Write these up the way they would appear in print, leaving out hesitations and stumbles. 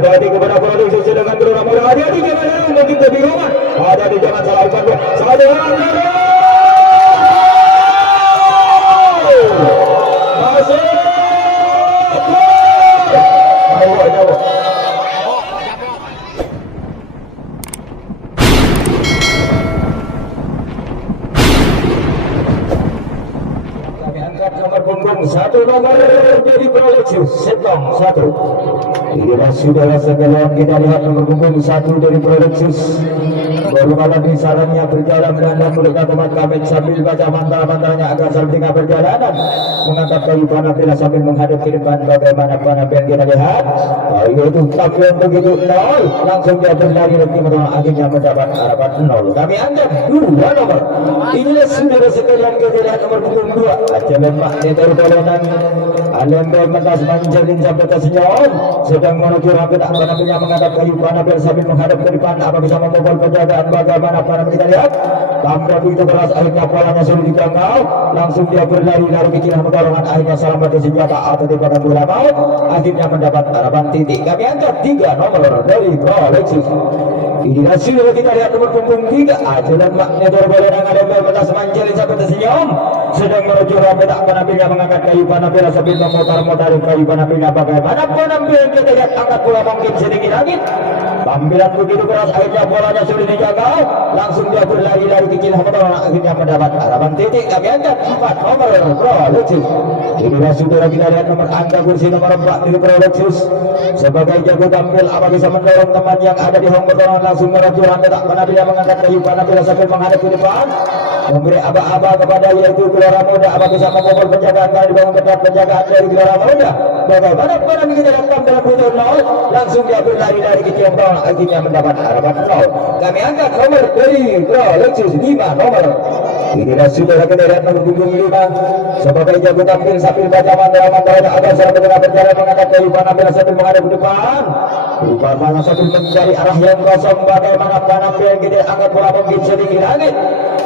Hati-hati kepada produksi sedangkan Gelora Muda. Hati-hati jangan mungkin kebingungan. Hati-hati jangan salah umpan. Satu masuk. Jauh. Nomor punggung 1 nomor jadi Prolexius Setong 1. Inilah saudara sekalian, kita lihat nomor punggung 1 dari Prolexius baru mengalami sarannya berjalan dengan mudah teman kami sambil baca mantra-mantranya agar sambil perjalanan mengangkat kayu panah sambil menghadap ke depan. Bagaimana penampilan kita lihat, yaitu tampil begitu 0, langsung dia berlari nanti akhirnya mendapat harapan 0. Kami anggap 2 nomor. Inilah saudara sekalian, kita lihat nomor punggung 2 aja lemak netor bolonan Alembe mentas manjalin sampai tersenyum sedang menuju rampet penampilannya mengangkat kayu panah sambil menghadap ke depan. Apa bisa membobol penjagaan? Bagaimana panah kita lihat tampil begitu keras, akhirnya polanya sudah dijangkau, langsung dia berlari kecil pertolongan, akhirnya selamat senjata atau tembakan bola maut, akhirnya mendapat harapan titik. Kami angkat 3 nomor dari Prolexius. Inilah sudah kita lihat nomor punggung 3 ajalan magnetor bola yang ada berbatas manjalin sampai tersenyum sedang menuju rampet penampilannya mengangkat kayu panah sambil memutar-mutar kayu panampilannya. Bagaimana penampilan kita lihat angkat bola mungkin sedikit langit. Tampilan begitu keras, akhirnya bolanya sudah dijangkau, langsung dia berlari kecil akhirnya mendapat harapan titik. Kami angkat 4 nomor Prolexius. Inilah saudara kita lihat nomor angka kursi nomor 4 dari Prolexius sebagai jago tampil. Apa bisa mendorong teman yang ada di hong pertolongan langsung menuju rantai penampilan mengangkat kayu panampilan sambil menghadap ke depan memberi aba-aba kepada yaitu Gelora Muda. Apa bisa membobol penjagaan kali dibangun ketat penjagaan dari Gelora Muda. Bagaimana penampilan kita datang dalam putih 0, langsung dia berlari kecil akhirnya mendapat harapan 0. Kami angkat nomor dari Prolexius 5 nomor. Inilah saudara kita lihat nomor punggung 5 sebagai jago tampil sambil baca mantra-mantranya agar saat berjalan mengangkat kayu panampilan sambil menghadap ke depan. Rupanya sambil mencari arah yang kosong. Bagaimana penampilan kita angkat bola mungkin sedikit langit.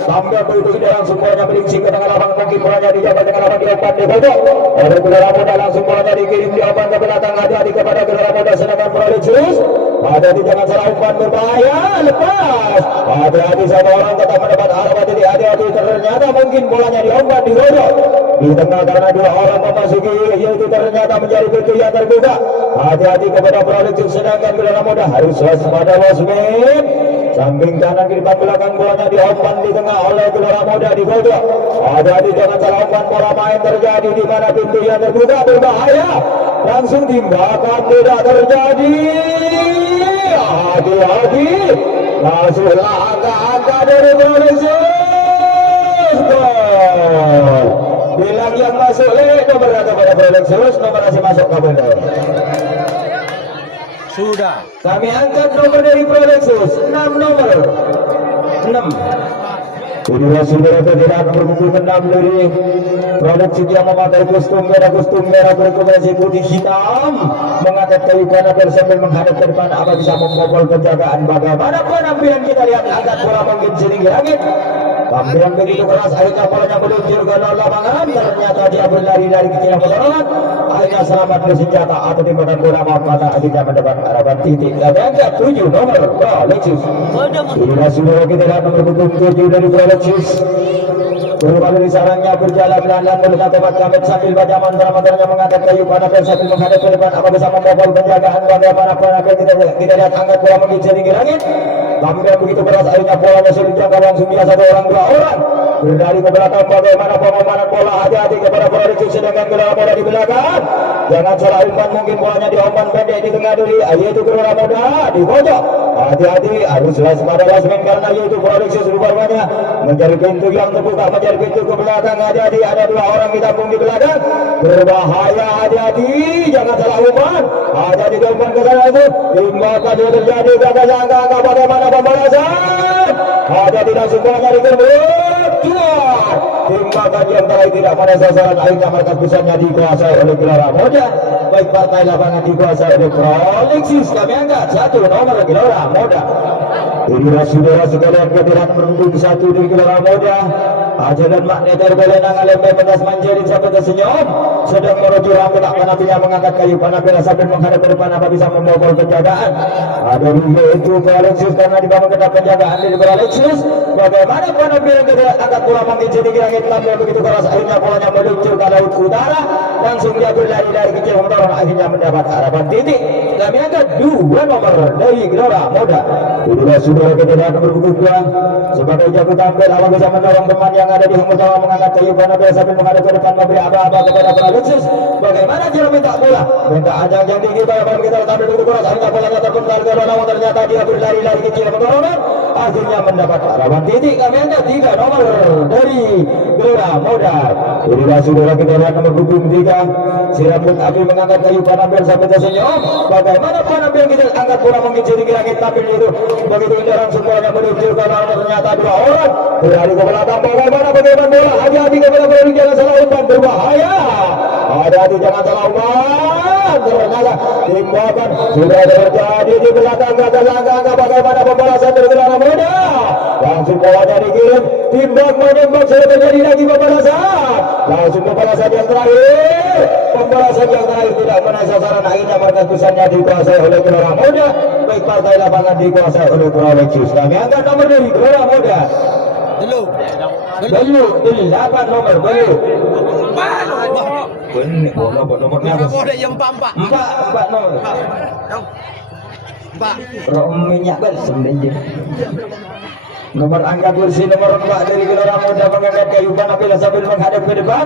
Sambil begitu sudah langsung bolanya melingsing ke tengah lapangan, mungkin bolanya dijabat dengan lapangan di depan di pojok. Oleh Gelora Muda langsung bolanya dikirim di umpan ke belakang. Hati-hati kepada Gelora Muda sedangkan Prolexius. Hati-hati jangan salah umpan berbahaya, lepas. Hati-hati sama orang tetap mendapat harapan titik. Hati-hati ternyata mungkin bolanya diumpan di pojok. Di tengah karena 2 orang memasuki yaitu ternyata menjadi pintu yang terbuka. Hati-hati kepada Prolexius sedangkan Gelora Muda harus waspada Wasmin. Samping kanan di depan belakang bolanya diumpan di tengah oleh Gelora Muda di pojok. Hati-hati jangan salah umpan, pola main terjadi di mana pintu yang terbuka berbahaya. Langsung timbakan tidak terjadi. Hati-hati. Langsung angka dari Prolexius. Gol. Bilang yang masuk nomor kepada Prolexius, nomor masuk ke benar. Sudah. Kami angkat nomor dari Prolexius 6 nomor 6. Inilah saudara tidak nomor punggung 6 dari Prolexius yang memakai kostum merah berkombinasi putih hitam mengangkat kayu panah sambil menghadap ke depan. Apa bisa membobol penjagaan? Bagaimana penampilan kita lihat angkat bola mungkin setinggi langit. Tampilan begitu keras, akhirnya bolanya meluncur ke lapangan. Ternyata dia berlari kecil pertolongan. Akhirnya selamat bersenjata atau tembakan bola mata akhirnya mendapat harapan titik. Kami angkat 7 nomor Prolexius. Inilah saudara kita lihat nomor punggung 7 dari Prolexius. Berupa dari sarangnya berjalan pelan-pelan melihat tempat kami sambil baca mantra-mantranya mengangkat kayu panah sambil menghadap ke depan. Apa bisa membobol penjagaan? Bagaimana penampilan kita lihat angkat bola mungkin setinggi langit. Tampil begitu keras, akhirnya bolanya sudah dijangkau langsung dia 1 orang 2 orang berlari ke belakang. Bagaimana pemahaman bola? Hati-hati kepada Prolexius sedangkan Gelora Muda di belakang. Jangan salah umpan, mungkin bolanya diumpan pendek di tengah dulu, yaitu Gelora Muda di pojok. Hati-hati, harus waspada Wasmin karena yaitu Prolexius rupanya mencari pintu yang terbuka, mencari pintu ke belakang. Hati-hati, ada 2 orang ditampung di belakang, berbahaya. Hati-hati, jangan salah umpan. Hati-hati umpan ke sana itu, timbakan dia terjadi gagal angka bagaimana pembalasan. Hati-hati langsung bolanya dikerbut. Timbakan yang terakhir tidak pada sasaran, akhirnya markas besarnya dikuasai oleh Gelora Muda. Baik partai lapangan dikuasai oleh Prolexius. Kami angkat 1 nomor Gelora Muda. Inilah saudara sekalian ketirak punggung 1 dari Gelora Muda. Ajaran magnetor bola nangalembe pentas manjarin sampai tersenyum sedang menuju rambut tak panapinya mengangkat kayu panapila sambil menghadap ke depan apa bisa membobol penjagaan. Ada Rio itu Alexis karena dibangun ke penjagaan dari Alexis. Bagaimana panapila kita angkat bola mungkin sedikit langit tampil begitu keras akhirnya bolanya meluncur ke laut utara langsung dia berlari dari kecil motor akhirnya mendapat harapan titik. Kami angkat 2 nomor dari Gelora Muda. Itulah sudah kita datang berbuka sebagai jago tampil awal bisa mendorong teman yang ada di hang utama mengangkat kayu panapila sambil menghadap ke depan memberi aba-aba kepada Alexis. Bagaimana dia minta bola ajang yang tinggi pada kita tampil begitu keras akhirnya bolanya terpental ke dalam ternyata dia berlari kecil motor akhirnya mendapat harapan titik. Kami angkat 3 nomor dari Gelora Muda. Inilah saudara kita lihat nomor punggung 3 si rambut api mengangkat kayu panapil sampai tersenyum. Bagaimana panapil kita angkat bola mungkin sedikit langit tampil itu begitu indaran semuanya menuju ke dalam ternyata 2 orang berlari ke belakang. Bagaimana bola hati-hati kepada bola jangan salah umpan berbahaya. Hati-hati jangan salah umpan. Ternyata timbakan sudah terjadi di belakang gagal bagaimana pembalasan dari Gelora Muda. Langsung bawahnya dikirim timbang menembak sudah terjadi lagi pembalasan. Langsung pembalasan yang terakhir. Pembalasan yang terakhir tidak menaik sasaran akhirnya markas besarnya dikuasai oleh Gelora Muda. Baik partai lapangan dikuasai oleh Alexis. Kami angkat nomor dari Gelora Muda. Dulu 8 nomor Belu. Benih nomornya boleh yang 4 nomor. Minyak balsam nomor angkat kursi nomor 4 dari Gelora Muda mengangkat kayu panapila sambil menghadap ke depan.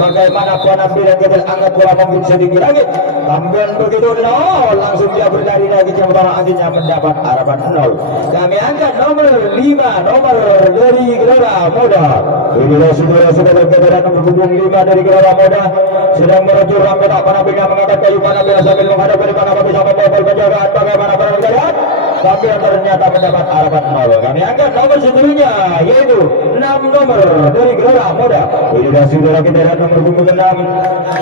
Bagaimana panapila kita angkat bola mungkin sedikit langit tampil begitu langsung dia berlari lagi yang pertama akhirnya mendapat harapan 0. Kami angkat nomor 5 nomor dari Gelora Muda. Inilah saudara berkaitan nomor punggung 5 dari Gelora Muda sedang menuju rambut panapila mengangkat kayu panapila sambil menghadap ke depan apa bisa membobol penjagaan. Bagaimana panapila lihat tapi ternyata mendapat harapan 0. Kami angkat nomor seterusnya yaitu 6 nomor dari Gelora Muda. Inilah saudara kita lihat nomor punggung 6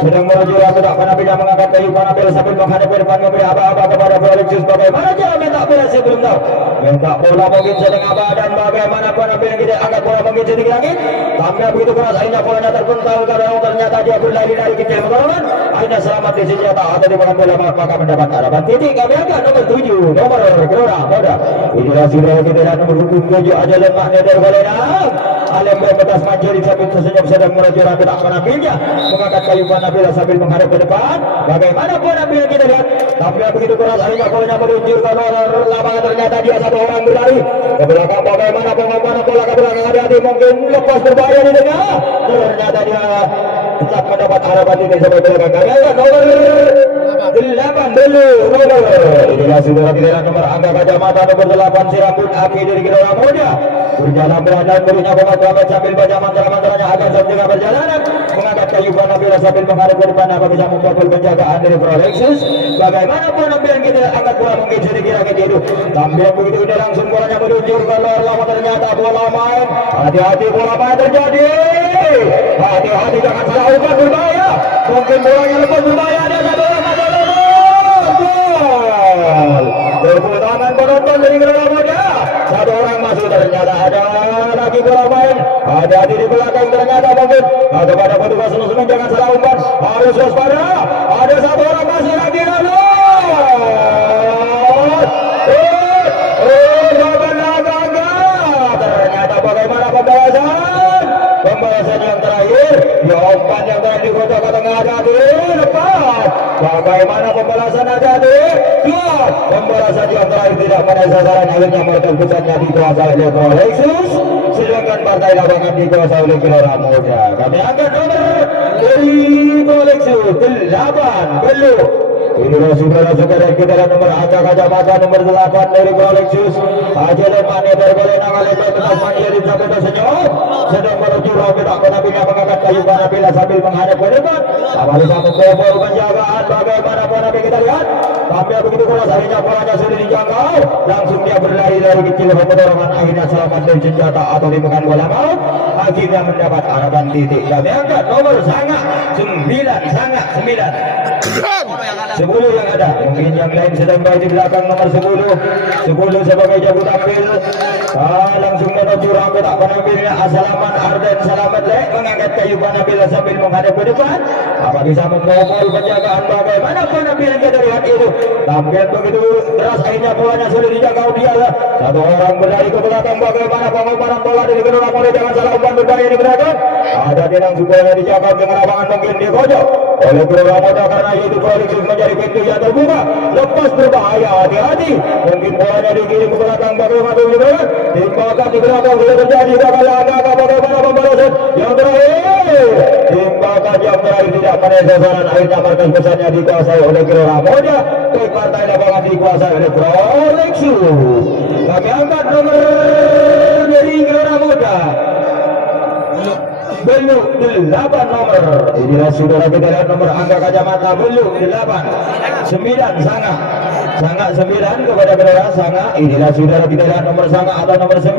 sedang menuju rambut panapila mengangkat kayu panapila sambil menghadap ke depan memberi aba-aba kepada Alexis. Bagaimana cara minta bola saya belum tahu. Minta bola mungkin setengah badan. Bagaimana panapila kita angkat bola mungkin sedikit langit tampil begitu keras akhirnya bolanya terpental ke dalam ternyata dia berlari dari kecil motoran akhirnya selamat di senjata atau di bagian bola maka mendapat harapan titik. Kami angkat nomor 7 nomor Gelora Muda. Inilah saudara kita lihat nomor punggung 7 aja lemak neder Balenang Alem berpetas manjari sambil tersenyum sedang menuju rambut panapilnya mengangkat kayu panapila sambil menghadap ke depan. Bagaimana panapila kita lihat tampil begitu keras akhirnya bolanya meluncur ke lapangan ternyata dia 1 orang berlari ke belakang. Bagaimana pengumuman bola ke belakang hati-hati mungkin lepas berbahaya di tengah ternyata dia tetap mendapat harapan ini sampai belakang. Kami angkat nomor 8 dulu nomor. Inilah saudara kita lihat nomor angka kacamata nomor 8 si rambut api dari Gelora Muda berjalan berada berinya pemakaman sambil baca mantra-mantranya agar sampai perjalanan mengangkat kayu panapila sambil menghadap ke depan apa bisa membobol penjagaan dari Alexis. Bagaimana penampilan kita angkat bola mungkin sedikit lagi itu tampil begitu udah langsung bolanya meluncur ke luar lawan ternyata bola main. Hati-hati bola main terjadi. Hati-hati jangan salah umpan berbahaya. Mungkin bolanya lepas berbahaya ada 1 orang tepuk tangan penonton dari Gelora Muda. 1 orang masuk ternyata ada lagi bola main. Hati-hati di belakang ternyata mungkin kepada petugas seluruh jangan salah umpan harus waspada. Ada 1 orang masih lagi lalu. Ternyata bagaimana pembalasan yang terakhir ya umpan yang terakhir di kota tengah hati lepas. Bagaimana pembalasan hati-hati pembalasan yang terakhir tidak menaik sasaran akhirnya markas besarnya dikuasai oleh Alexis sedangkan partai lapangan dikuasai oleh Gelora Muda. Kami angkat nomor dari Alexis 8 Belu. Inilah saudara-saudara kita lihat nomor angka kacamata nomor 8 dari Alexis aja lemane bergolenang oleh petugas mandiri sampai tersenyum sedang menuju rambut panapila mengangkat kayu panapila sambil menghadap ke depan apa bisa membobol penjagaan. Bagaimana panapila kita lihat tampil begitu keras akhirnya bolanya sudah dijangkau langsung dia berlari dari kecil ke pertolongan akhirnya selamat dari senjata atau dimakan bola maut akhirnya mendapat harapan titik. Kami angkat nomor sangat 9 10 yang ada mungkin yang lain sedang baik di belakang nomor 10 sebagai jago tampil langsung menuju rambut penampilannya Asalaman Arden selamat lek mengangkat kayu Panabila sambil menghadap ke depan. Apa bisa membobol penjagaan bagaimana Panabila dari hati itu. Tampil begitu deras akhirnya bolanya sudah dijaga dia. Satu orang berlari ke belakang bagaimana pengumparan bola dari kedua muda jangan salah umpan berbahaya di belakang. Ada dia langsung bolanya dijaga dengan lapangan mungkin di pojok. Oleh kedua muda karena itu Prolixus menjadi pintu yang terbuka. Lepas berbahaya hati-hati. Mungkin bolanya dikirim ke belakang bagaimana di belakang. Timbakan di belakang sudah terjadi agak bagaimana pembalasan yang terakhir. Timbakan yang terakhir tidak pada sasaran akhirnya markas besarnya dikuasai oleh Gelora Muda. Baik partai lapangan dikuasai oleh Prolixus. Kami angkat nomor dari Gelora Muda. Belum 8 nomor. Inilah saudara kita lihat nomor angka kacamata belum 8 9 sangat 9 kepada Gelora Sanga. Inilah saudara kita lihat nomor Sanga atau nomor 9.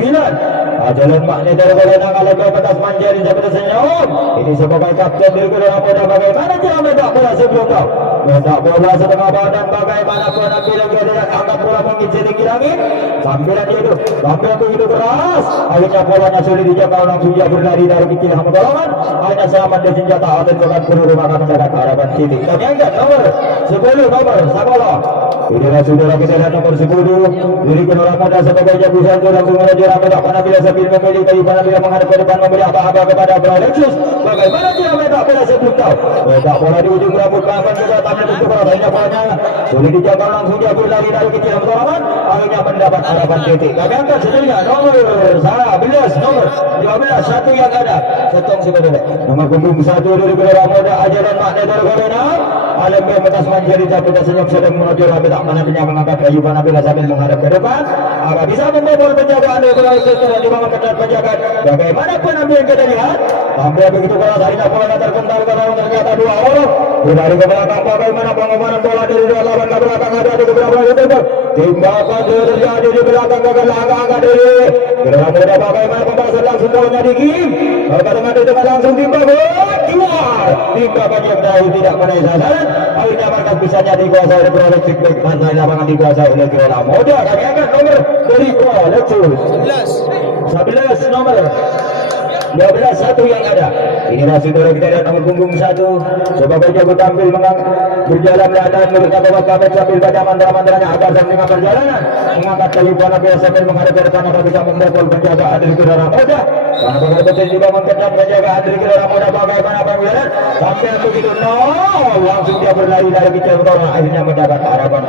Jalan maknya dari Golena kalau ke petas manjari sampai senyum. Ini sebagai kapten dari Gelora Muda bagaimana cara mendak bola sebelum kau. Mendak bola setengah badan bagaimana penampilan dia tidak angkat bola mungkin tinggi langit. Sambilan dia itu, sambilan begitu keras. Akhirnya bolanya sulit dijaga langsung dia berlari dari kecil Hamdalaman. Hanya selamat dari senjata atlet bukan peluru maka mendadak harapan titik. Dan yang nomor 10 nomor Sabola. Inilah saudara kita lihat nomor 10 dari Gelora Muda sebagai jabusan itu langsung menuju Ramada Panabila sambil memilih dari Panabila menghadap ke depan memberi apa-apa kepada Prolixus. Bagaimana dia mendak bola sebelum tahu. Mendak bola di ujung rambut bahkan juga tangan untuk rasanya bolanya sulit dijaga langsung dia berlari dari kecil Hamdalaman. Akhirnya mendapat harapan titik. Kami angkat sebenarnya nomor 11 nomor 12 satu yang ada. Setong sebenarnya. Nomor punggung 1 dari Gelora Muda ajaran makna dari Golena. Alam yang metas manjari tapi tak senyum sedang menuju Ramada Panabila mengangkat kayu Panabila sambil menghadap ke depan. Apa bisa membobol penjagaan dari Prolixus dan dibangun ketat penjagaan. Bagaimana penampilan kita lihat. Tampil begitu keras akhirnya bola terpental ke dalam ternyata 2 orang. Berlari ke belakang bagaimana pengumparan bola dari dua lawan ke belakang ada di beberapa titik. Timbakan terjadi di belakang gagal angka-angka dari Gelora Muda bagaimana pembahasan langsung bolanya dikirim. Tengah di tengah langsung timbakan keluar. Timbakan yang terakhir tidak menaik sasaran. Akhirnya markas bisanya dikuasai oleh Prolixus baik pantai lapangan dikuasai oleh Gelora Muda. Kami angkat nomor dari Prolixus 11 nomor 12 satu yang ada. Inilah saudara kita lihat nomor punggung 1 sebagai jago tampil berjalan dan mereka bawa kabel sambil baca mantra-mantranya agar dengan perjalanan mengangkat kayu Panabila sambil menghadap ke depan agar bisa membobol penjagaan dari Gelora Muda. Karena betul-betul dibangun ketat penjagaan dari Gelora Muda bagaimana pembiaran sampai begitu langsung dia berlari dari kecil Gelora akhirnya mendapat harapan.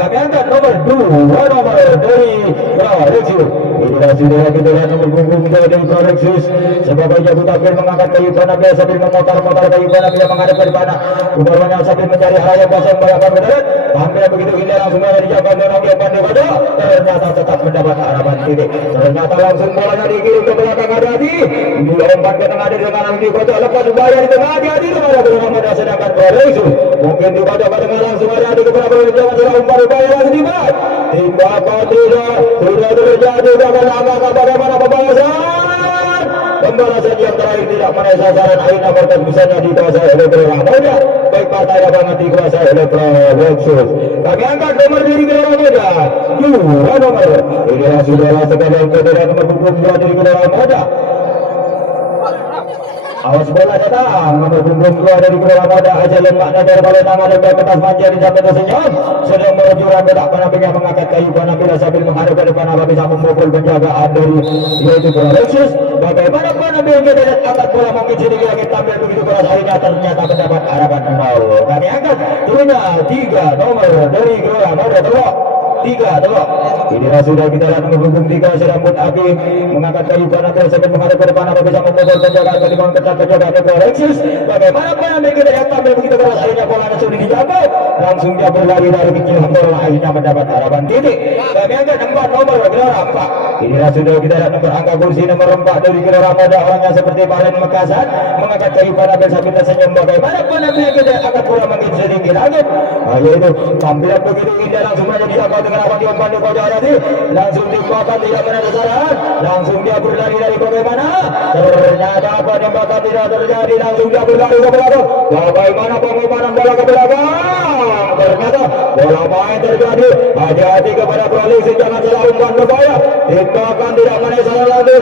Kami angkat nomor 2 nomor dari Prolixus. Inilah saudara kita lihat nomor punggung dari Prolixus sebagai jago tampil mengangkat kayu Panabila sambil memutar-mutar kayu Panabila menghadap ke depan. Udaranya sambil mencari hal yang kosong balapan mendarat. Tampil begitu indah langsung ada dijaga dengan yang pandai baca. Ternyata tetap mendapat harapan titik. Ternyata langsung bolanya dikirim ke belakang hati-hati. Dilompat ke tengah dari dengan di kota lepas bahaya di tengah hati-hati kepada Gelora Muda sedangkan Prolixus mungkin dibaca pada langsung hati-hati kepada Prolixus jangan salah umpan bahaya langsung dibat. Timbakan sudah terjadi dengan angka bagaimana pembalasan. Pembalasan yang terakhir tidak menaik sasaran akhirnya markas bisanya dikuasai oleh Gelora Muda. Baik partai lapangan dikuasai oleh Prolixus. Kami angkat nomor dari Gelora Muda 2 nomor. Inilah saudara sekalian kepada nomor punggung 2 dari Gelora Muda. Awas bola datang nomor punggung 2 dari Gelora Muda ajalan makna dari balai nama dan kertas manjari sampai tersenyum sedang menuju Ramada Panabila mengangkat kayu Panabila sambil menghadap ke depan apa bisa membobol penjagaan dari yaitu Prolixus. Bagaimana Panabila kita lihat angkat bola mungkin sedikit lagi tampil begitu keras akhirnya ternyata mendapat harapan mau. Kami angkat turunnya 3 nomor dari Gelora Muda telok 3 telok. Inilah sudah kita lihat menghubung 3 serambut api mengangkat kayu Panabila sambil menghadap ke depan apa bisa membobol penjagaan dari bawah ketat penjagaan Prolixus. Bagaimana Panabila kita lihat tampil begitu keras akhirnya bolanya sudah dijaga langsung dia berlari dari kecil Hamdalaman akhirnya mendapat harapan titik. Kami angkat 4 nomor Gelora 4. Inilah sudah kita lihat nomor angka kursi nomor 4 dari Gelora Muda orangnya seperti Balen Mekasan mengangkat kayu Panabila sambil tersenyum. Bagaimana Panabila kita angkat bola makin sedikit lagi yaitu tampilan begitu indah langsung saja dijaga dengan apa diumpan di pojok hati langsung dibuatkan tidak menaik sasaran langsung dia berlari dari bagaimana ternyata apa tembakan tidak terjadi langsung dia berlari ke belakang. Bagaimana pengumparan bola ke belakang ternyata bola main terjadi hati-hati kepada Prolixus jangan salah umpan berbahaya tembakan tidak menaik sasaran lagi.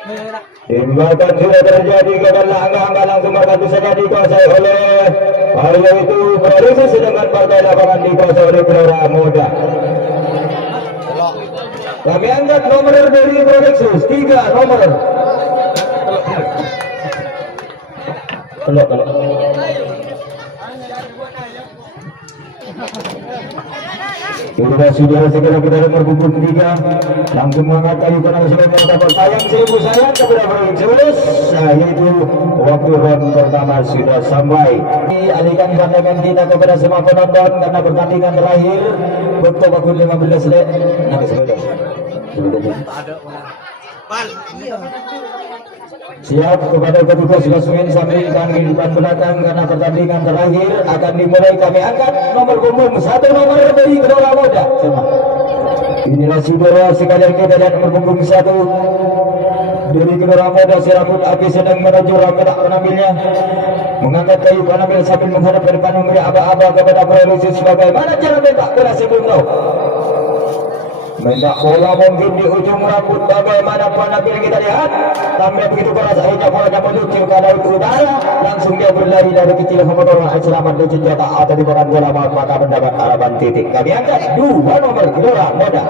Tembakan sudah terjadi karena angka-angka langsung berganti saja dikuasai oleh Arya itu Prolexius, sedangkan partai lapangan dikuasai oleh Gelora Muda. Kami angkat nomor dari Prolexius 3 nomor. Telok. Sudah segera kita nomor punggung 3 langsung mengangkat kayu karena sudah mendapat sayang kepada Prolexius, yaitu waktu round pertama sudah sampai. Alihkan pandangan kita kepada semua penonton karena pertandingan terakhir waktu waktu 15 menit. Siap kepada petugas Gasmen sambil kami di depan belakang karena pertandingan terakhir akan dimulai. Kami angkat nomor punggung 1 nomor dari Gelora Muda. Inilah saudara sekalian kita lihat nomor punggung 1 dari Gelora Muda, si rambut api sedang menuju rambut penampilannya mengangkat kayu penampilan sambil menghadap ke depan memberi aba-aba kepada Prolexius. Bagaimana cara mentak bola sebelum tahu mentak bola mungkin di ujung rambut. Bagaimana penampilan kita lihat tampil begitu keras, akhirnya bolanya menuju ke laut utara, langsung dia berlari dari kecil memotong selamat di senjata atau di bagian bola maka mendapat harapan titik. Kami angkat 2 nomor Gelora Muda.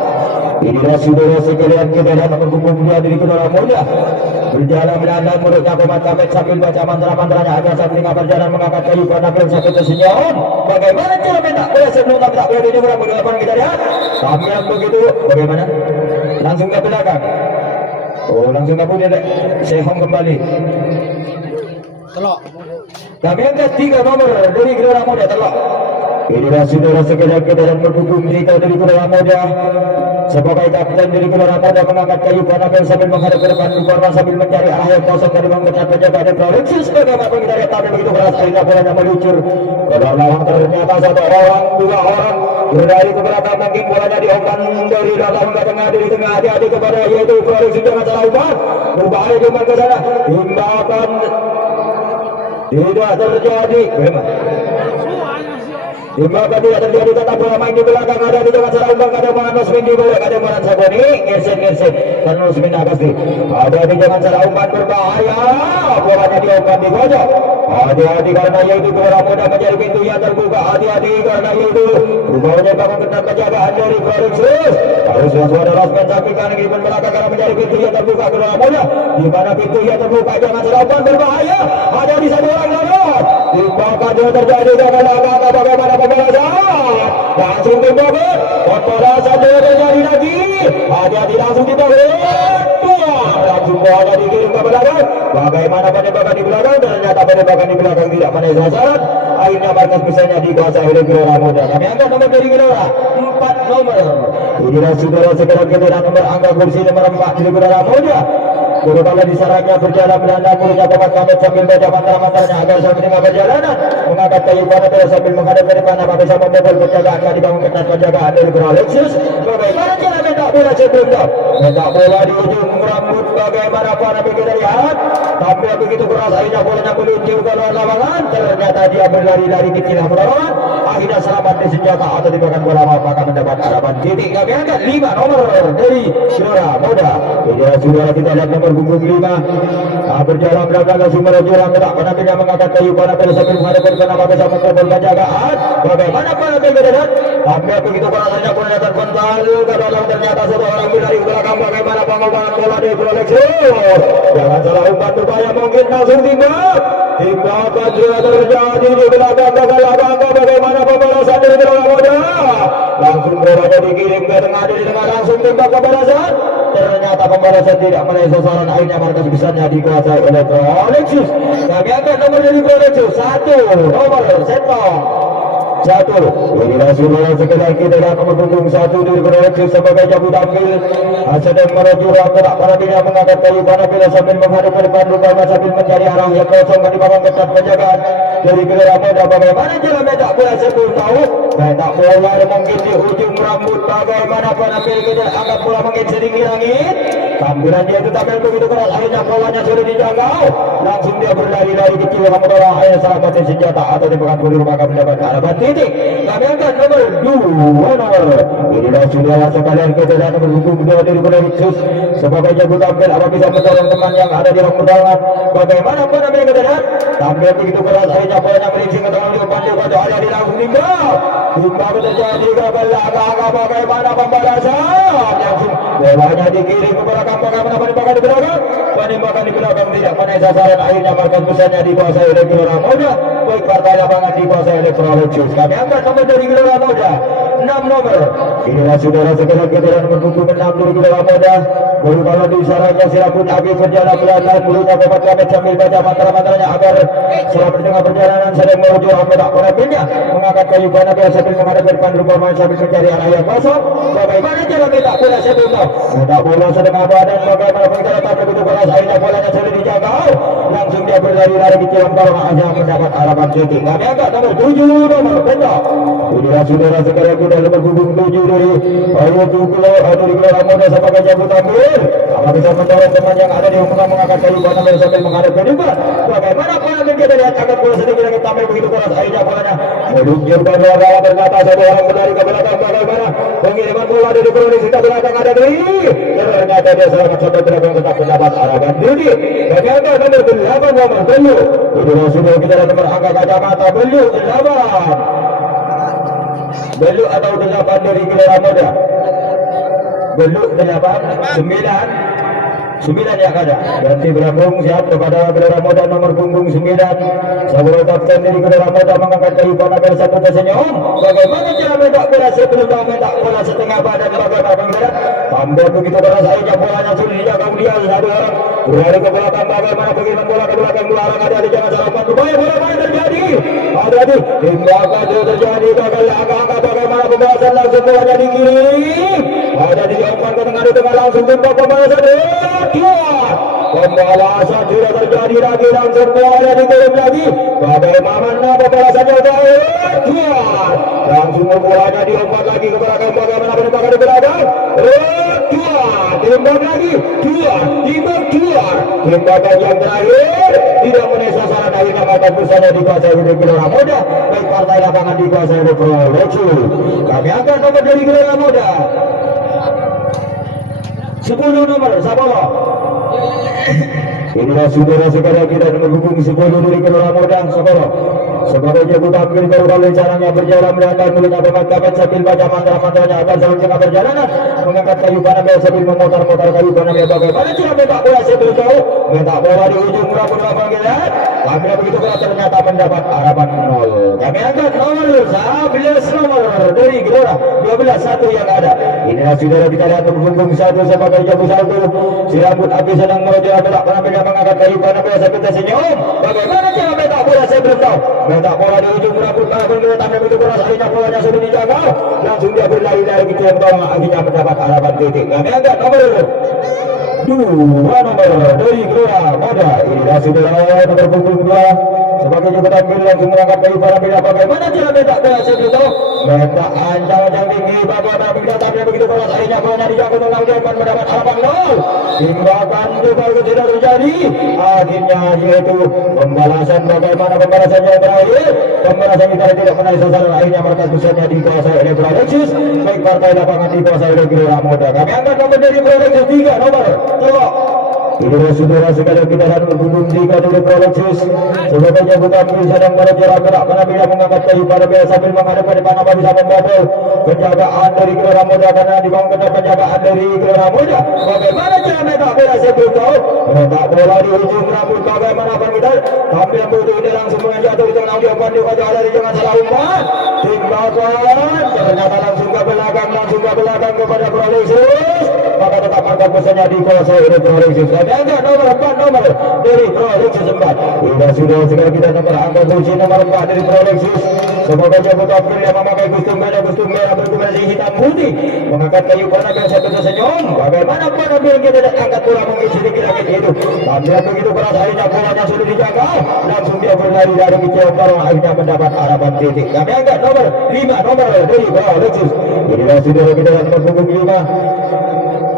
Inilah saudara sekalian kita lihat nomor punggung 2 dari Gelora Muda berjalan melandang mulutnya komat kamet sambil baca mantra-mantranya agar saat tengah berjalan mengangkat kayu penampilan sampai tersenyum. Bagaimana cara mentak bola sebelum tak boleh di depan kita lihat tampil begitu. Bagaimana langsung ke belakang. Langsung ke punya Sehong kembali. Telok. Kami angkat 3 nomor dari Gelora Muda. Telok. Inilah saudara sekalian kita dan berhubung 3 dari Gelora Muda sebagai kapten dari Gelora Muda mengangkat kayu penampilan sambil menghadap ke depan di korban sambil mencari arah yang kosong dari mengejar penjaga dan Prolexius. Bagaimana kita lihat tampil begitu keras, akhirnya bolanya meluncur ke lawan. Ternyata 1 orang 2 orang berlari ke belakang, mungkin bolanya diompan dari dalam ke tengah, dari tengah hati-hati kepada yaitu Prolexius dengan salah umpan berbahaya di ke sana. Timbakan tidak terjadi. Bagaimana? Timbakan tidak terjadi, tetap bola main di belakang, ada di tengah salah umpan, ada Manan Nusmin di bawah, ada Manan Saboni, ngersen dan Nusmin Agasti, ada di tengah salah umpan berbahaya, bolanya diumpan di pojok. Hati-hati karena yaitu Gelora Muda menjadi pintu yang terbuka. Hati-hati karena yaitu rupanya bangun ketat penjagaan dari Prolexius. Harus waspada Rasman samping kanan di belakang karena menjadi pintu yang terbuka Gelora Muda. Di mana pintu yang terbuka jangan seraupan berbahaya. Ada di 1 orang lewat. Timbakan yang terjadi dengan agak bagaimana pembalasan. Langsung timbakan. Pembalasan yang terjadi lagi. Hati-hati langsung timbakan. Langsung bolanya dikirim ke belakang. Bagaimana penembakan di belakang? Ternyata penembakan di belakang tidak menaik sasaran. Akhirnya markas besarnya dikuasai oleh Gelora Muda. Kami angkat nomor dari Gelora 4 nomor. Inilah saudara sekarang kita dan nomor angka kursi nomor 4 dari Gelora Muda. Kurupala di sarangnya berjalan melandang mulutnya komat kamet sambil baca mantra-mantranya agar sambil tengah perjalanan mengangkat kayu panah sambil menghadap ke depan apa bisa membobol penjagaan yang dibangun ketat penjagaan dari Prolexius. Bagaimana cara mentak bola sebelum tahu mentak bola di ujung rambut. Bagaimana panah kita lihat tampil begitu keras, akhirnya bolanya meluncur ke luar lapangan. Ternyata dia berlari-lari kecil melawan, akhirnya selamat di senjata atau dimakan bola maka mendapat harapan titik. Kami angkat 5 nomor dari Gelora Muda. Inilah saudara kita lihat nomor punggung 5 berjalan belakang langsung menuju orang gerak penampilannya mengangkat kayu panah sambil menghadap ke depan apa bisa membobol penjagaan. Bagaimana panah kita lihat tampil begitu keras, akhirnya bolanya terpental ke dalam. Ternyata 1 orang berlari ke belakang. Bagaimana pengobalan bola di Prolexius. Jangan salah umpan berbahaya, mungkin langsung timbakan sudah terjadi di belakang bagaimana pembalasan dari Gelora Muda. Langsung bolanya dikirim ke tengah, dari tengah langsung timbak pembalasan. Ternyata pembalasan tidak menaik sasaran, akhirnya markas besarnya dikuasai oleh Prolexius. Kami angkat nomor dari Prolexius 1 nomor Setong 1. Inilah saudara sekalian kita dan nomor punggung 1 dari Prolexius sebagai jabu tampil sedang menuju ruang gerak penampilannya mengangkat kayu panah sambil menghadap ke depan rupanya sambil mencari arah yang kosong di bawah ketat penjagaan dari Gelora Muda. Bagaimana jalan mentak bola sebelum tahu mentak bola mungkin di ujung rambut. Bagaimana penampil kita angkat bola mungkin setinggi langit. Tampilan dia itu tampil begitu keras, akhirnya bolanya sudah dijangkau. Langsung dia berlari dari kecil mendorong akhirnya selamat senjata atau tembakan peluru maka mendapat harapan titik. Kami angkat nomor 2 nomor. Inilah saudara sekalian kita dan berhubung kedua daripada Riksus sebagai jago tampil apa bisa mendorong teman yang ada di ruang pertahanan. Bagaimana pun ambil kita dan tampil begitu keras akhirnya bolanya melincing ke tengah depan dia ada di langsung timbal. Timbal terjadi ke belakang bagaimana pembalasan langsung bolanya dikirim ke belakang bagaimana penembakan di belakang. Penembakan di belakang tidak menaik sasaran akhirnya markas besarnya dikuasai oleh Gelora Muda. Baik partai lapangan dikuasai oleh Prolexus. Kami angkat nomor dari Gelora Muda 6 nomor. Inilah saudara sekalian kita dan mendukung 6 dari Gelora Muda. Baru kalau disarankan silapun Abi berjalan pelan-pelan mulutnya komat kamet sambil baca mantra-mantranya agar selama di tengah perjalanan sedang menuju Ahmed Akurabinnya mengangkat kayu panah biasa sambil menghadap ke depan rumah main sambil mencari arah yang kosong. Bagaimana cara minta bola sebelum minta bola sedang badan bagaimana pengejaran tapi begitu keras akhirnya bolanya sudah dijaga langsung dia berlari-lari di jalan korang aja mendapat harapan titik. Kami angkat nomor 7 nomor Benda. Inilah saudara sekalian kita berhubung 7 dari Gelora Muda sebagai jago tampil. Apa bisa mendorong teman yang ada di umumnya mengangkat kayu panah sambil menghadap ke depan. Bagaimana bola kita lihat akan bola sedikit lagi tampil begitu keras akhirnya bolanya meluncurkan bola berkata satu orang berlari ke belakang bagaimana pengiriman bola dari Prolexus kita belakang ada di ternyata dia selamat sampai belakang tetap mendapat harapan titik. Kami angkat nomor 8 nomor Belu. Inilah sudah kita nomor angka kacamata Belu 8. Belu atau 8 dari Gelora Muda. Belu 8 9 yang ada. Ganti berambung siap kepada Gelora Muda nomor punggung 9. Sahabat kapten dari Gelora Muda mengangkat kayu panah bersatu tersenyum. Bagaimana cara minta bola sebelum minta bola setengah badan bagaimana pengeran. Tambah begitu keras akhirnya bolanya sudah dijaga kemudian satu orang berlari ke belakang bagaimana pengiriman bola ke belakang melarang ada di jangan salah umpan berbahaya bola main terjadi. Hati-hati tindakan itu terjadi gagal angka-angka bagaimana pembahasan langsung bolanya di kiri. Ada di umpan ke tengah langsung tembak pembalasan. Pembalasan sudah terjadi lagi langsung bolanya dikirim lagi. Bagaimana pembalasannya langsung bolanya diumpat lagi ke belakang bagaimana penembakan di belakang. Tembak lagi tembakan yang terakhir tidak menaik sasaran akhirnya markas besarnya dikuasai oleh Gelora Muda. Baik partai lapangan dikuasai oleh Prolexus. Kami angkat nomor dari Gelora Muda 10 nomor Sabolo. Inilah saudara sekalian kita menghubung 10 dari Gelora Muda Sabolo. Sebagai jago tampil baru kali caranya berjalan melangkah mulutnya pemat-pemat sambil baca mantra-mantranya agar sambil tengah perjalanan mengangkat kayu panah sambil memutar-mutar kayu panah bagaimana cara minta bola sebelum jauh minta bola di ujung murah kita tampil begitu keras ternyata mendapat harapan 0. Kami angkat nomor 11 nomor dari Gelora 12-1 yang ada. Inilah saudara kita lihat berhubung 1 sebagai jago 1 si rambut api sedang menuju adalah penampilan mengangkat kayu panah sambil tersenyum. Bagaimana cara minta bola sebelum jauh minta bola di ujung rambut kita tampil begitu keras akhirnya bolanya sudah dijaga langsung dia berlari-lari gitu yang tolong akhirnya mendapat harapan titik. Kami angkat nomor 2 nomor dari Gelora Muda. Inilah saudara nomor punggung 2 sebagai jago tampil langsung mengangkat kayu panah bagaimana cara minta bola sebelum jauh minta ancang tinggi bagaimana kita tampil begitu keras akhirnya bolanya dijaga langsung dia akan mendapat harapan 0. Tindakan juga tidak terjadi akhirnya yaitu pembalasan bagaimana pembalasan yang terakhir pembalasan kita tidak menaik sasaran akhirnya markas besarnya dikuasai oleh Prolexus. Baik partai lapangan dikuasai oleh Gelora Muda. Kami angkat nomor dari Prolexus 3 nomor coba. Inilah saudara sekalian kita dan berhubung 3 dari Prolexus sebagai jago tampil sedang berjarak gerak penampilan mengangkat kayu pada biasa sambil menghadap ke depan apa bisa membobol penjagaan dari Gelora Muda karena dibangun ke penjagaan dari Gelora Muda. Bagaimana cara minta bola sebelum tahu minta bola di ujung rambut bagaimana kita tampil begitu ini langsung menjatuh di tengah dia pandu aja dari jangan salah umpan tindakan ternyata langsung ke belakang kepada Prolexus maka tetap markas besarnya dikuasai oleh Prolexus. Kami angkat nomor 4 nomor dari Prolexus 4. Sudah sekarang kita nomor angka kunci nomor 4 dari Prolexus sebagai jago tampil yang memakai kostum merah berkombinasi hitam putih mengangkat kayu panah biasa tersenyum. Bagaimana penampilan kita dan angkat bola mengisi sedikit lagi itu tampil begitu keras akhirnya bolanya sudah dijaga langsung dia berlari dari kecil barang akhirnya mendapat harapan titik. Kami angkat nomor 5 nomor dari Prolexus. Inilah saudara kita nomor punggung 5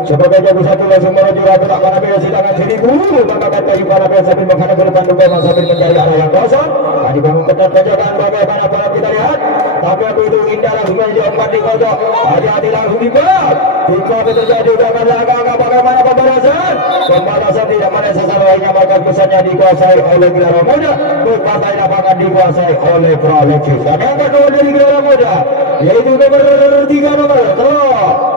sebagai jago satu langsung menuju ratu tak pada beda silangan sini guru mengangkat kayu pada beda sambil menghadap ke depan juga sambil mencari arah yang kosong. Dibangun ketat penjagaan bagaimana para kita lihat. Tapi begitu indah langsung menuju empat di kosong. Hati-hati langsung dibuat. Jika terjadi jangan agak-agak bagaimana pembalasan. Pembalasan tidak mana sesama lainnya maka pusatnya dikuasai oleh Gelora Muda. Partai lapangan dikuasai oleh Pro Alexis. Kami angkat nomor dari Gelora Muda yaitu nomor 3 nomor Telo.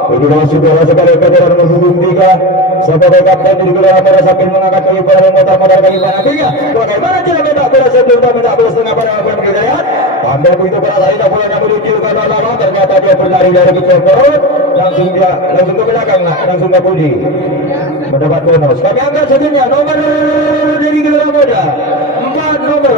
Ini masuk bola sebagai kejaran nomor 3 sebagai kapten dari Gelora Muda sambil mengangkat kayu pada motor kayu apinya. Bagaimana cara minta bola sebelum minta bola setengah pada apa yang kita lihat. Ambil begitu bola saya bolanya menuju ke dalam ternyata dia berlari dari kecil langsung ke belakang langsung ke Budi mendapat bonus. Kami angkat satunya nomor dari Gelora Muda 4 nomor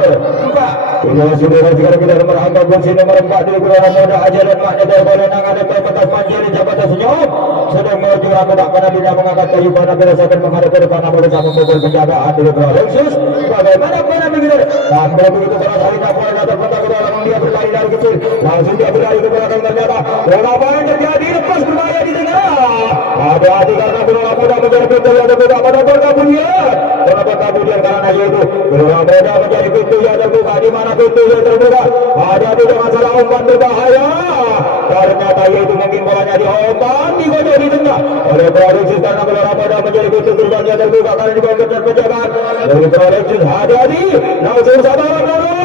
4. Ini saudara sekarang kita nomor 4 bersih nomor 4 dari Gelora Muda ajaran makna dari Bolenang ada ke petas Manjiri jabatan senyum sedang menuju rangka tak pada bila mengangkat kayu pada berdasarkan menghadap ke depan namun bersama mobil penjagaan dari Pro Alexis. Bagaimana pada begitu sampai begitu bola hari tak boleh datang pada ke dalam dia berlari dari kecil langsung dia berlari ke belakang ternyata bola apa yang terjadi lepas berbahaya di tengah. Hati-hati karena Gelora Muda menjadi pintu yang terbuka pada perkabungan. Kenapa kemudian karena itu Gelora Muda menjadi pintu yang terbuka. Di mana pintu yang terbuka? Hati-hati dengan salah umpan berbahaya. Ternyata yaitu mungkin bolanya diumpan digojok di tengah oleh Pro Alexis karena Gelora Muda menjadi pintu gerbang yang terbuka karena dibangun ketat penjagaan dari Pro Alexis. Hati-hati langsung sabar dulu.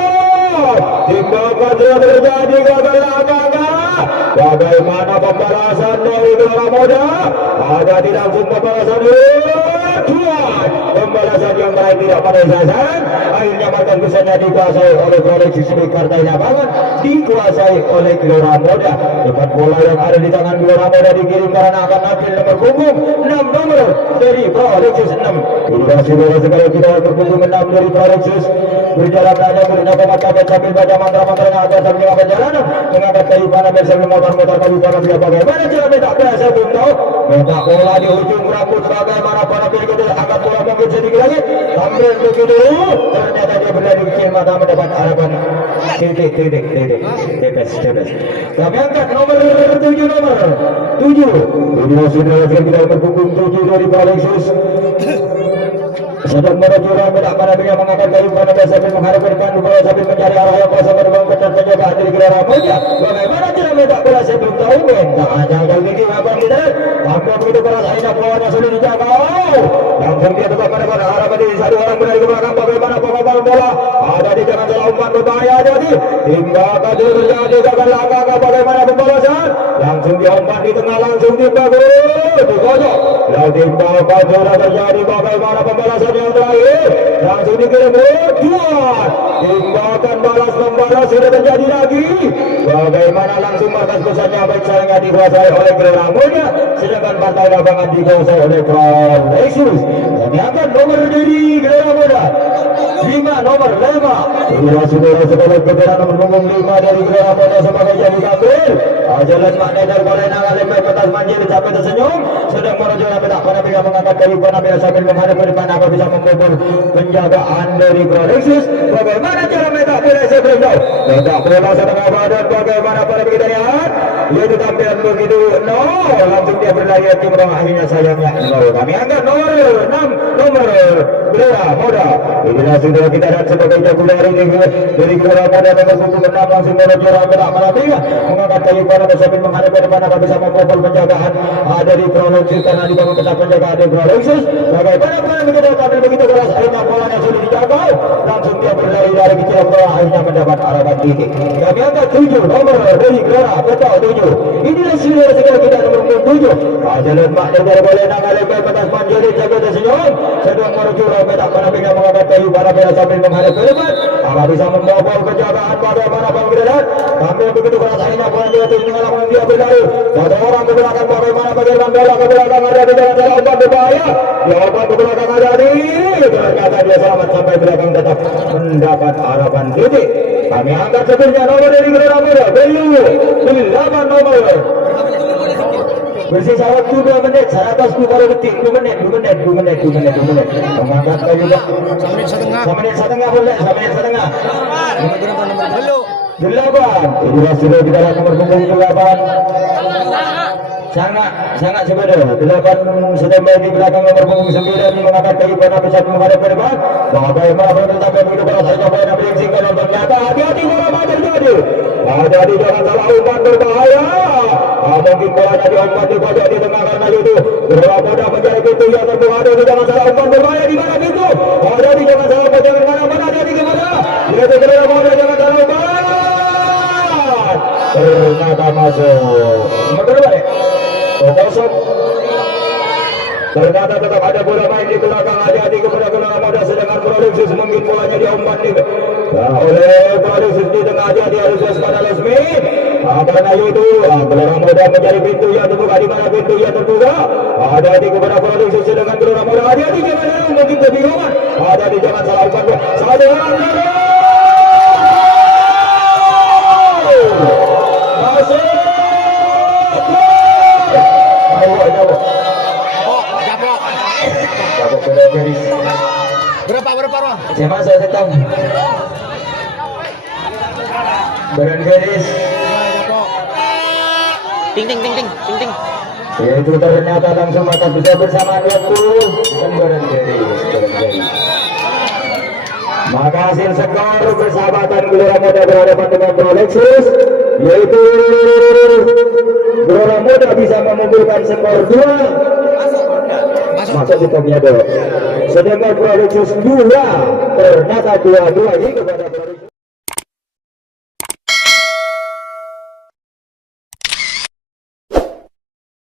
Tindakan sudah terjadi gagal agak-agak. Bagaimana pembalasan dari Gelora Muda? Ada di langsung pembalasan Tuan. Pembalasan yang baik tidak pada sasaran. Akhirnya markas besarnya dikuasai oleh Pro Alexis di partai lapangan dikuasai oleh Gelora Muda. Depan bola yang ada di tangan Gelora Muda dikirim karena akan ambil nomor punggung 6 nomor dari Pro Alexis 6. Durasi bola sekali kita berpunggung 6 dari Pro Alexis. Berjalan saja menggunakan mata sambil baca mantra-mantra yang ada sambil mengangkat jalanan mengangkat kayu panas sambil motor-motor kayu panas dia bagaimana cara minta berasa belum tahu minta bola di ujung rambut bagaimana para berikutnya angkat bola mungkin sedikit lagi sambil begitu ternyata dia berlari kecil mata mendapat harapan titik tepes kami angkat nomor 7 nomor 7 ini sudah kita berpunggung 7 dari Pro Alexis sedang menuju rambut pada dia mengangkat kayu pada sambil menghadap ke depan bola sambil mencari arah yang kosong berbang ketat penjagaan dari Gelora Muda. Bagaimana cara minta bola saya belum tahu minta aja kali ini apa kita hampir begitu keras akhirnya bolanya sudah dijangkau langsung dia tetap mendapat harapan dari satu orang berlari ke belakang bagaimana pengobar bola ada di jangan salah umpan berbahaya jadi tindakan sudah terjadi gagal langkah bagaimana pembalasan langsung diumpan di tengah langsung dibagus dikocok lalu tindakan sudah terjadi bagaimana pembalasan yang terakhir langsung dikirim Tuan tindakan balas membalas sudah terjadi lagi bagaimana langsung markas besarnya baik sayangnya dikuasai oleh Gelora Muda sedangkan partai lapangan dikuasai oleh Pro Alexis. Kami akan nomor dari Gelora Muda 5 nomor 5 sudah sebagai kebenaran nomor punggung 5 dari Gelora Muda sebagai jadi kapten jalan makna dari Bolenang oleh petas Manjiri sampai tersenyum sedang menuju tak pada pihak mengangkat kayu panah sambil menghadap ke depan apa bisa membobol penjagaan dari Pro Alexis. Bagaimana cara minta bola sebelum jauh minta bola setengah badan bagaimana pada kita lihat yaitu tampil begitu langsung dia berlari timur akhirnya sayangnya kami angkat nomor 6 nomor Gelora Muda inilah sudah kita lihat sebagai jago dari Gelora Muda nomor punggung 6 langsung menuju rambut pada pihak mengangkat kayu panah sambil menghadap ke depan apa bisa membobol penjagaan dari Pro Alexis karena dibangun ketat penjagaan dari Pro Alexis. Bagaimana bola begitu tampil begitu keras akhirnya bolanya sudah dijangkau langsung dia berlari dari kecil bola akhirnya mendapat harapan titik. Kami angkat 7 nomor dari Gelora betul 7 inilah sudah segala kita nomor 7 jalan makna dari Bolenang oleh petas Manjiri jaga tersenyum sedang menuju rambut pada pihak mengangkat kayu pada pihak sambil menghadap ke depan apa bisa membobol penjagaan bagaimana bang Bidadat tampil begitu keras akhirnya bola dia tinggal langsung dia berlari satu orang ke belakang bagaimana bola ke belakang ada di dalam salah umpan berbahaya dia umpan ke belakang ada di ternyata dia selamat sampai belakang tetap mendapat harapan titik. Kami angkat sebenarnya nomor dari Gelora Muda Belu 8 nomor bersisa waktu 2 menit 110 detik 2 menit mengangkat kayu menit setengah boleh 1 menit setengah 8 inilah sudah kita lihat nomor punggung 8 sangat sebenarnya. 8 standby di belakang nomor punggung 9 mengangkat kaki pada pesat menghadap ke depan. Bagaimana tetapi begitu pada saja poin yang diizinkan untuk ternyata hati-hati bola terjadi. Hati-hati jangan salah umpan berbahaya. Mungkin bolanya diumpan di pojok di tengah karena itu Gelora Muda mencari pintu yang terbuka. Hati-hati jangan salah umpan berbahaya di mana pintu. Hati-hati jangan salah umpan jangan mana-mana. Hati-hati ke mana. Itu Gelora Muda jangan salah umpan. Ternyata masuk. Betul balik. Kosong. Ternyata tetap ada bola main di belakang. Hati-hati kepada Gelora Muda sedangkan produksi mungkin bolanya diumpan oleh produksi di tengah. Hati-hati harus waspada Lesmi. Karena itu Gelora Muda mencari pintu yang terbuka. Di mana pintu yang terbuka. Hati-hati kepada produksi sedangkan Gelora Muda. Hati-hati jangan mungkin kebingungan. Hati-hati jangan salah umpan. Satu orang masuk. Berapa Bang? Siapa saya tetap Baran garis. Ting. Yaitu ternyata langsung mata bisa bersamaan waktu dan Baran garis. Maka hasil skor persahabatan Gelora Muda berhadapan dengan Prolexus, yaitu Gelora Muda bisa mengumpulkan skor 2 masuk di Tomiado. Sedangkan Prolexus 2 ternyata 2-2 ini kepada